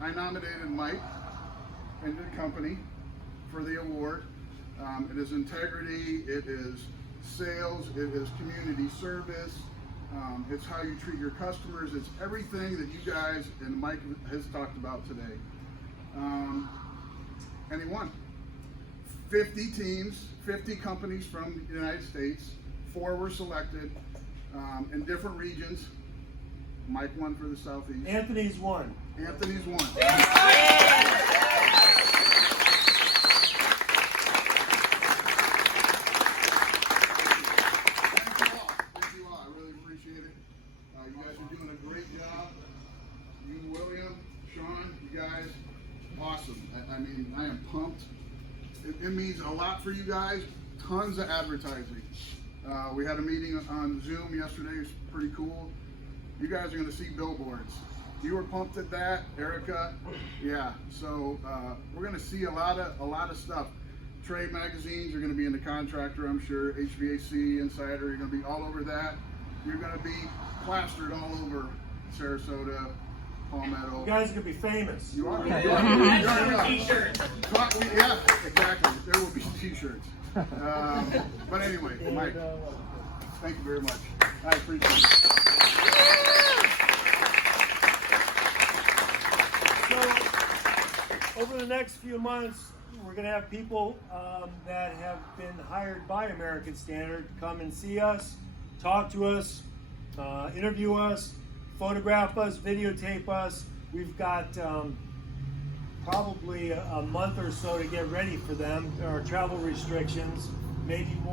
I nominated Mike and the company for the award. It is integrity, it is sales, it is community service, it's how you treat your customers, it's everything that you guys and Mike has talked about today. And he won. 50 teams, 50 companies from the United States, 4 were selected in different regions. Mike won for the Southeast. Anthony's won. Anthony's won. You guys are doing a great job. You, William, Sean, you guys, awesome. I mean, I am pumped. It means a lot for you guys. Tons of advertising. We had a meeting on Zoom yesterday. It was pretty cool. You guys are going to see billboards. You were pumped at that, Erica. Yeah. So we're going to see a lot of stuff. Trade magazines are going to be in the contractor, I'm sure. HVAC Insider, you're going to be all over that. You're going to be plastered all over Sarasota, Palmetto. You guys are going to be famous. You are. T-shirts. Yeah, exactly. There will be T-shirts. But anyway, Mike, thank you very much. I appreciate it. So, over the next few months, we're going to have people that have been hired by American Standard come and see us, talk to us, interview us, photograph us, videotape us. We've got probably a month or so to get ready for them. There are travel restrictions, maybe more.